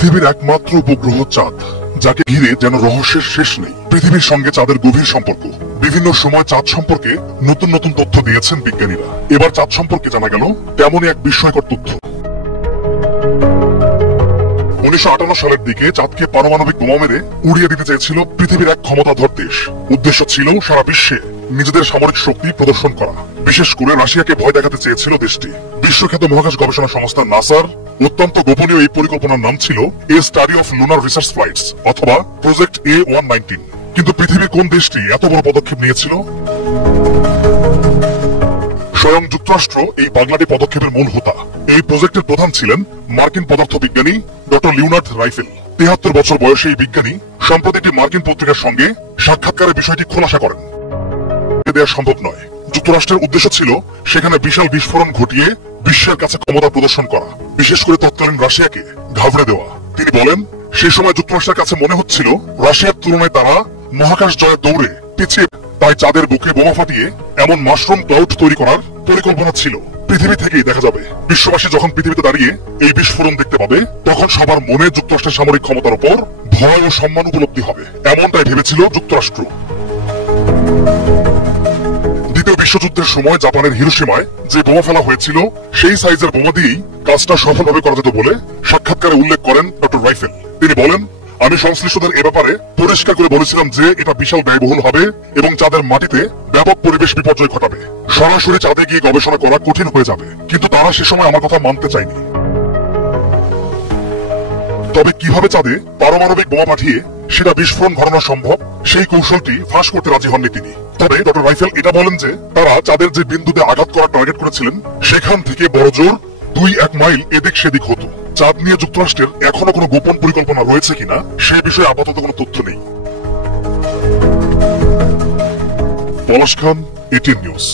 পৃথিবীর একমাত্র উপগ্রহ চাঁদ, যাকে ঘিরে যেন রহস্যের শেষ নেই। পৃথিবীর সঙ্গে চাঁদের গভীর সম্পর্ক। বিভিন্ন সময় চাঁদ সম্পর্কে নতুন নতুন তথ্য দিয়েছেন বিজ্ঞানীরা। এবার চাঁদ সম্পর্কে জানা গেল তেমনই এক বিস্ময়কর তথ্য। 1958 সালের দিকে চাঁদকে পারমাণবিক বোমা মেরে উড়িয়ে দিতে চেয়েছিল পৃথিবীর এক ক্ষমতাধর দেশ। উদ্দেশ্য ছিল সারা বিশ্বে নিজেদের সামরিক শক্তি প্রদর্শন করা। বিশেষ করে রাশিয়াকে ভয় দেখাতে চেয়েছিল দেশটি। বিশ্বখ্যাত মহাকাশ গবেষণা সংস্থা নাসার অত্যন্ত গোপনীয় এই পরিকল্পনার নাম ছিল a study of lunar research flights অথবা প্রজেক্ট A119। কিন্তু পৃথিবীর কোন দেশটি এত বড় পদক্ষেপ নিয়েছিল? স্বয়ং যুক্তরাষ্ট্র এই পাগলাটি পদক্ষেপের মূল হোতা। এই প্রজেক্টের প্রধান ছিলেন মার্কিন পদার্থবিজ্ঞানী ডক্টর লিওনার্ড রাইফেল। 73 বছর বয়সে এই বিজ্ঞানী সম্প্রতি একটি মার্কিন পত্রিকার সঙ্গে সাক্ষাৎকারে বিষয়টি খোলাসা করেন। দেওয়া সম্ভব নয়। যুক্তরাষ্ট্রের উদ্দেশ্য ছিল সেখানে বিশাল বিস্ফোরণ ঘটিয়ে বিশ্বের কাছে ক্ষমতা প্রদর্শন করা, বিশেষ করে তৎকালীন রাশিয়াকে ঘাবড়ে দেওয়া। তিনি বলেন, সেই সময় যুক্তরাষ্ট্রের কাছে মনে হচ্ছিল রাশিয়ার তুলনায় তারা মহাকাশ জয়ের দৌড়ে পিছিয়ে, তাই চাঁদের বুকে বোমা ফাটিয়ে এমন মাশরুম ক্লাউড তৈরি করার পরিকল্পনা ছিল। পৃথিবী থেকেই দেখা যাবে। বিশ্ববাসী যখন পৃথিবীতে দাঁড়িয়ে এই বিস্ফোরণ দেখতে পাবে, তখন সবার মনে যুক্তরাষ্ট্রের সামরিক ক্ষমতার উপর ভয় ও সম্মান উপলব্ধি হবে। এমনটাই ভেবেছিল যুক্তরাষ্ট্র। দ্বিতীয় বিশ্বযুদ্ধের সময় জাপানের হিরোশিমায় যে বোমা ফেলা হয়েছিল, সেই সাইজের বোমা দিয়েই কাজটা সফলভাবে করা যেত বলে সাক্ষাৎকারে উল্লেখ করেন ডক্টর রাইফেল। তিনি বলেন, আমি সংশ্লিষ্টদের এ ব্যাপারে পরিষ্কার করে বলেছিলাম যে এটা বিশাল ব্যয়বহুল হবে এবং চাঁদের মাটিতে ব্যাপক পরিবেশ বিপর্যয় ঘটাবে। সরাসরি চাঁদে গিয়ে গবেষণা করা কঠিন হয়ে যাবে। কিন্তু তারা সে সময় আমার কথা মানতে চায়নি। তবে কিভাবে চাঁদে পারমাণবিক বোমা পাঠিয়ে সেটা বিস্ফোরণ ঘটানো সম্ভব, সেই কৌশলটি ফাঁস করতে রাজি হননি তিনি। তবে ডক্টর রাইফেল এটা বলেন যে তারা চাঁদের যে বিন্দুতে আঘাত করার টার্গেট করেছিলেন, সেখান থেকে বড়জোর 2-1 মাইল এদিক সেদিক হতো। চাঁদ নিয়ে যুক্তরাষ্ট্রের এখনো কোনো গোপন পরিকল্পনা রয়েছে কিনা, সে বিষয়ে আপাতত কোনো তথ্য নেই। পলাশ খান, ATN নিউজ।